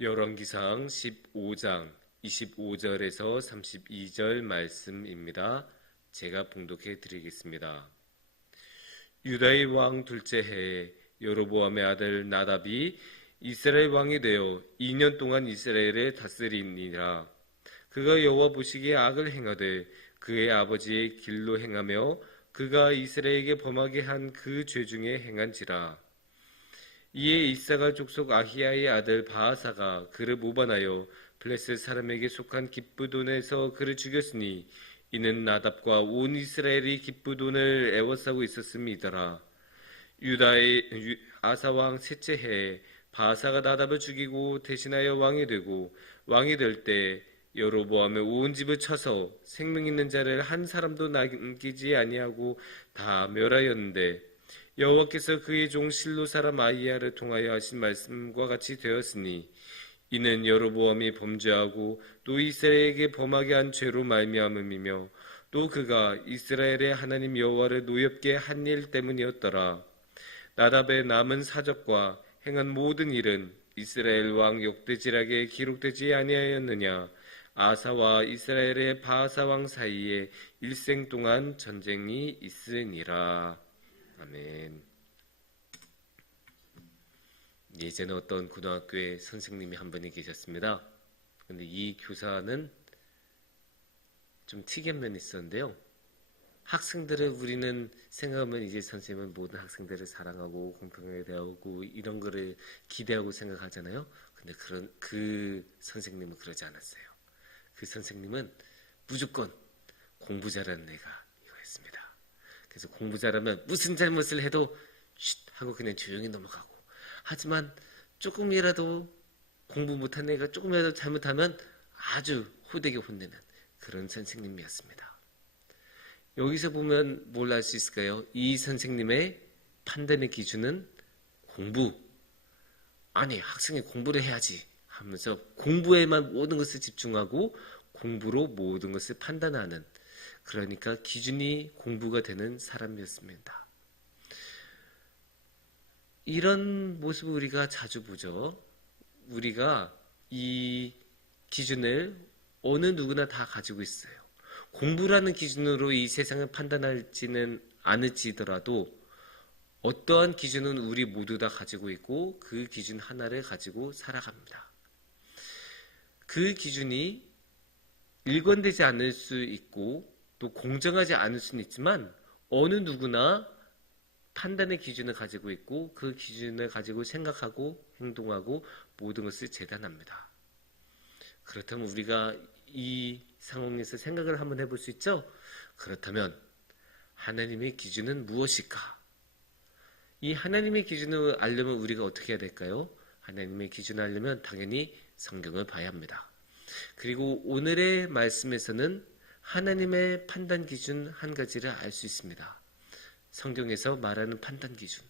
열왕기상 15장 25절에서 32절 말씀입니다. 제가 봉독해 드리겠습니다. 유다의 왕 둘째 해에 여로보암의 아들 나답이 이스라엘 왕이 되어 2년 동안 이스라엘을 다스리니라. 그가 여호와 보시기에 악을 행하되 그의 아버지의 길로 행하며 그가 이스라엘에게 범하게 한 그 죄 중에 행한지라. 이에 이사갈 족속 아히야의 아들 바하사가 그를 모반하여 블레셋 사람에게 속한 기브돈에서 그를 죽였으니 이는 나답과 온 이스라엘이 기브돈을 애워싸고 있었음이더라. 유다의 아사왕 셋째 해에 바하사가 나답을 죽이고 대신하여 왕이 되고 왕이 될 때 여로보암의 온 집을 쳐서 생명 있는 자를 한 사람도 남기지 아니하고 다 멸하였는데 여호와께서 그의 종 실로 사람 아히야를 통하여 하신 말씀과 같이 되었으니 이는 여로보암이 범죄하고 또 이스라엘에게 범하게 한 죄로 말미암음이며 또 그가 이스라엘의 하나님 여호와를 노엽게 한 일 때문이었더라. 나답의 남은 사적과 행한 모든 일은 이스라엘 왕 역대지락에 기록되지 아니하였느냐. 아사와 이스라엘의 바하사 왕 사이에 일생 동안 전쟁이 있으니라. 아멘. 예전에 어떤 고등학교에 선생님이 한 분이 계셨습니다. 근데 이 교사는 좀 특이한 면이 있었는데요. 학생들을 우리는 생각하면 이제 선생님은 모든 학생들을 사랑하고 공평하게 대하고 이런 거를 기대하고 생각하잖아요. 근데 그 선생님은 그러지 않았어요. 그 선생님은 무조건 공부 잘하는 애가 이거였습니다. 그래서 공부 잘하면 무슨 잘못을 해도 쉿 하고 그냥 조용히 넘어가고, 하지만 조금이라도 공부 못한 애가 조금이라도 잘못하면 아주 호되게 혼내는 그런 선생님이었습니다. 여기서 보면 뭘 알 수 있을까요? 이 선생님의 판단의 기준은 공부, 아니 학생이 공부를 해야지 하면서 공부에만 모든 것을 집중하고 공부로 모든 것을 판단하는, 그러니까 기준이 공부가 되는 사람이었습니다. 이런 모습을 우리가 자주 보죠. 우리가 이 기준을 어느 누구나 다 가지고 있어요. 공부라는 기준으로 이 세상을 판단할지는 않을지더라도 어떠한 기준은 우리 모두 다 가지고 있고 그 기준 하나를 가지고 살아갑니다. 그 기준이 일관되지 않을 수 있고 또 공정하지 않을 수는 있지만 어느 누구나 판단의 기준을 가지고 있고 그 기준을 가지고 생각하고 행동하고 모든 것을 재단합니다. 그렇다면 우리가 이 상황에서 생각을 한번 해볼 수 있죠? 그렇다면 하나님의 기준은 무엇일까? 이 하나님의 기준을 알려면 우리가 어떻게 해야 될까요? 하나님의 기준을 알려면 당연히 성경을 봐야 합니다. 그리고 오늘의 말씀에서는 하나님의 판단 기준 한 가지를 알 수 있습니다. 성경에서 말하는 판단 기준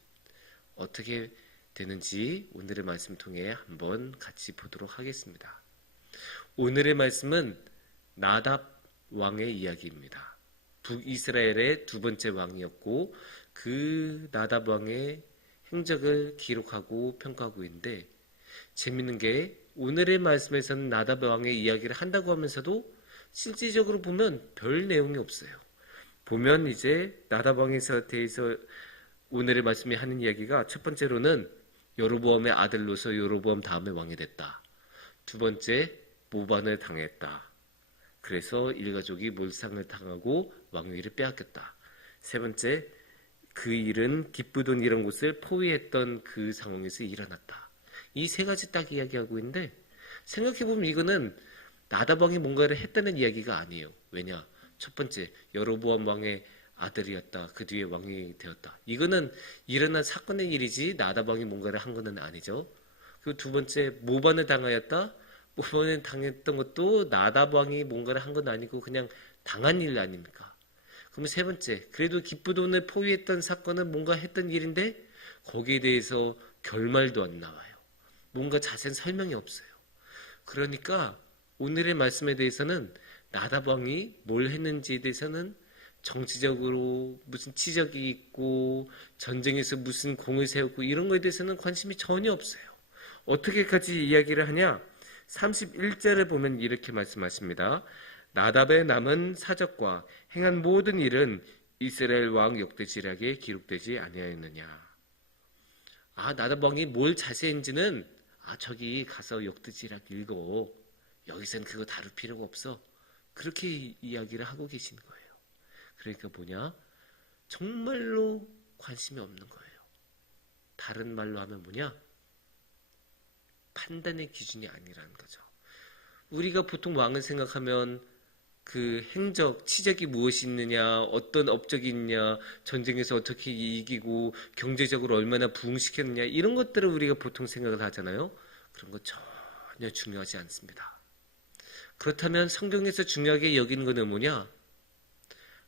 어떻게 되는지 오늘의 말씀 통해 한번 같이 보도록 하겠습니다. 오늘의 말씀은 나답 왕의 이야기입니다. 북이스라엘의 두 번째 왕이었고 그 나답 왕의 행적을 기록하고 평가하고 있는데, 재밌는 게 오늘의 말씀에서는 나답 왕의 이야기를 한다고 하면서도 실질적으로 보면 별 내용이 없어요. 보면 이제 나답 왕에 대해서 오늘의 말씀이 하는 이야기가, 첫 번째로는 여로보암의 아들로서 여로보암 다음에 왕이 됐다. 두 번째, 모반을 당했다. 그래서 일가족이 몰상을 당하고 왕위를 빼앗겼다. 세 번째, 그 일은 기브돈 이런 곳을 포위했던 그 상황에서 일어났다. 이 세 가지 딱 이야기하고 있는데, 생각해보면 이거는 나답 왕이 뭔가를 했다는 이야기가 아니에요. 왜냐? 첫 번째, 여로보암 왕의 아들이었다. 그 뒤에 왕이 되었다. 이거는 일어난 사건의 일이지 나답 왕이 뭔가를 한 것은 아니죠. 그리고 두 번째, 모반을 당하였다. 모반을 당했던 것도 나답 왕이 뭔가를 한 건 아니고 그냥 당한 일 아닙니까? 그러면 세 번째, 그래도 기브돈을 포위했던 사건은 뭔가 했던 일인데 거기에 대해서 결말도 안 나와요. 뭔가 자세한 설명이 없어요. 그러니까 오늘의 말씀에 대해서는 나답 왕이 뭘 했는지에 대해서는 정치적으로 무슨 치적이 있고 전쟁에서 무슨 공을 세웠고 이런 거에 대해서는 관심이 전혀 없어요. 어떻게까지 이야기를 하냐? 31절을 보면 이렇게 말씀하십니다. 나답의 남은 사적과 행한 모든 일은 이스라엘 왕 역대지략에 기록되지 아니하였느냐. 나답 왕이 뭘 자세인지는 저기 가서 역대지략 읽어. 여기선 그거 다룰 필요가 없어. 그렇게 이야기를 하고 계시는 거예요. 그러니까 뭐냐? 정말로 관심이 없는 거예요. 다른 말로 하면 뭐냐? 판단의 기준이 아니라는 거죠. 우리가 보통 왕을 생각하면 그 행적, 치적이 무엇이 있느냐, 어떤 업적이 있냐, 전쟁에서 어떻게 이기고 경제적으로 얼마나 부흥시켰느냐, 이런 것들을 우리가 보통 생각을 하잖아요. 그런 거 전혀 중요하지 않습니다. 그렇다면 성경에서 중요하게 여기는 것은 뭐냐?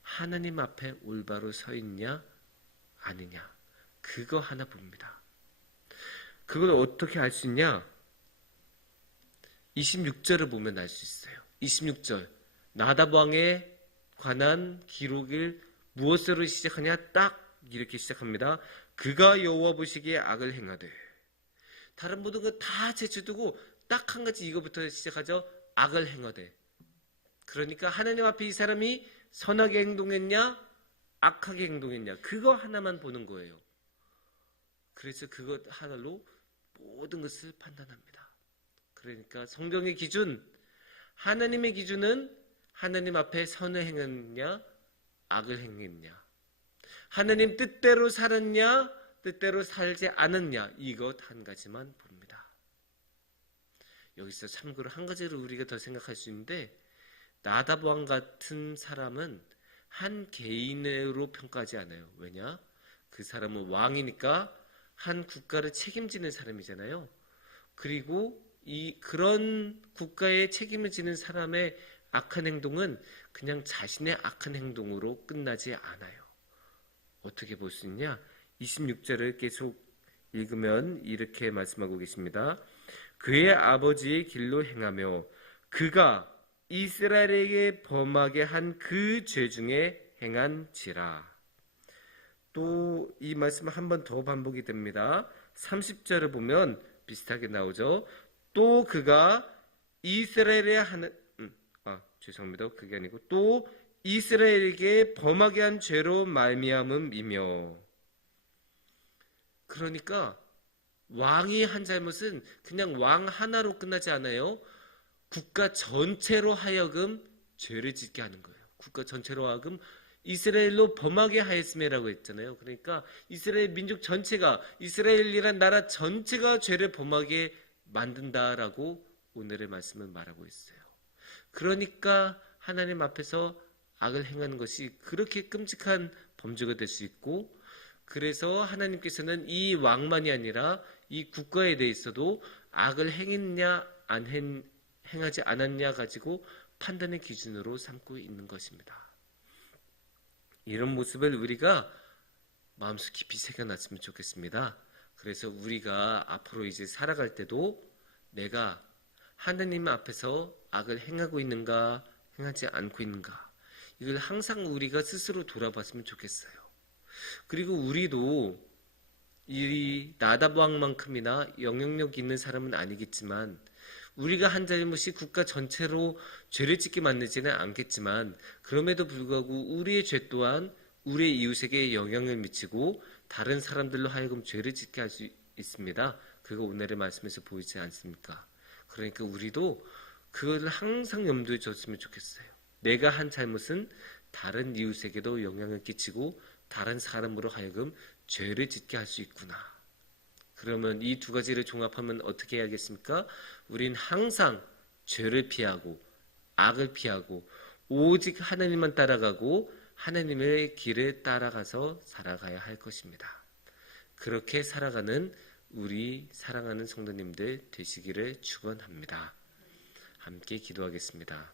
하나님 앞에 올바로 서 있냐, 아니냐. 그거 하나 봅니다. 그걸 어떻게 알 수 있냐? 26절을 보면 알 수 있어요. 26절. 나답 왕에 관한 기록을 무엇으로 시작하냐? 딱 이렇게 시작합니다. 그가 여호와 보시기에 악을 행하되. 다른 모든 거 다 제쳐두고 딱 한 가지 이거부터 시작하죠. 악을 행하되. 그러니까 하나님 앞에 이 사람이 선하게 행동했냐? 악하게 행동했냐? 그거 하나만 보는 거예요. 그래서 그것 하나로 모든 것을 판단합니다. 그러니까 성경의 기준, 하나님의 기준은 하나님 앞에 선을 행했냐, 악을 행했냐, 하나님 뜻대로 살았냐, 뜻대로 살지 않았냐, 이것 한 가지만 봅니다. 여기서 참고로 한 가지를 우리가 더 생각할 수 있는데, 나답 왕 같은 사람은 한 개인으로 평가하지 않아요. 왜냐? 그 사람은 왕이니까 한 국가를 책임지는 사람이잖아요. 그리고 그런 국가에 책임을 지는 사람의 악한 행동은 그냥 자신의 악한 행동으로 끝나지 않아요. 어떻게 볼 수 있냐? 26절을 계속 읽으면 이렇게 말씀하고 계십니다. 그의 아버지의 길로 행하며 그가 이스라엘에게 범하게 한 그 죄 중에 행한지라. 또 이 말씀 한 번 더 반복이 됩니다. 30절을 보면 비슷하게 나오죠. 또 그가 이스라엘에 하는 죄송합니다. 그게 아니고 또 이스라엘에게 범하게 한 죄로 말미암음이며. 그러니까 왕이 한 잘못은 그냥 왕 하나로 끝나지 않아요. 국가 전체로 하여금 죄를 짓게 하는 거예요. 국가 전체로 하여금 이스라엘로 범하게 하였음이라고 했잖아요. 그러니까 이스라엘 민족 전체가, 이스라엘이란 나라 전체가 죄를 범하게 만든다라고 오늘의 말씀은 말하고 있어요. 그러니까 하나님 앞에서 악을 행하는 것이 그렇게 끔찍한 범죄가 될 수 있고, 그래서 하나님께서는 이 왕만이 아니라 이 국가에 대해서도 악을 행했냐 안 행하지 않았냐 가지고 판단의 기준으로 삼고 있는 것입니다. 이런 모습을 우리가 마음속 깊이 새겨놨으면 좋겠습니다. 그래서 우리가 앞으로 이제 살아갈 때도 내가 하나님 앞에서 악을 행하고 있는가, 행하지 않고 있는가, 이걸 항상 우리가 스스로 돌아봤으면 좋겠어요. 그리고 우리도 이 나답 왕만큼이나 영향력 있는 사람은 아니겠지만, 우리가 한 잘못이 국가 전체로 죄를 짓게 만들지는 않겠지만, 그럼에도 불구하고 우리의 죄 또한 우리의 이웃에게 영향을 미치고 다른 사람들로 하여금 죄를 짓게 할 수 있습니다. 그거 오늘의 말씀에서 보이지 않습니까? 그러니까 우리도 그걸 항상 염두에 뒀으면 좋겠어요. 내가 한 잘못은 다른 이웃에게도 영향을 끼치고 다른 사람으로 하여금 죄를 짓게 할 수 있구나. 그러면 이 두 가지를 종합하면 어떻게 해야겠습니까? 우린 항상 죄를 피하고 악을 피하고 오직 하나님만 따라가고 하나님의 길을 따라가서 살아가야 할 것입니다. 그렇게 살아가는 우리 사랑하는 성도님들 되시기를 축원합니다. 함께 기도하겠습니다.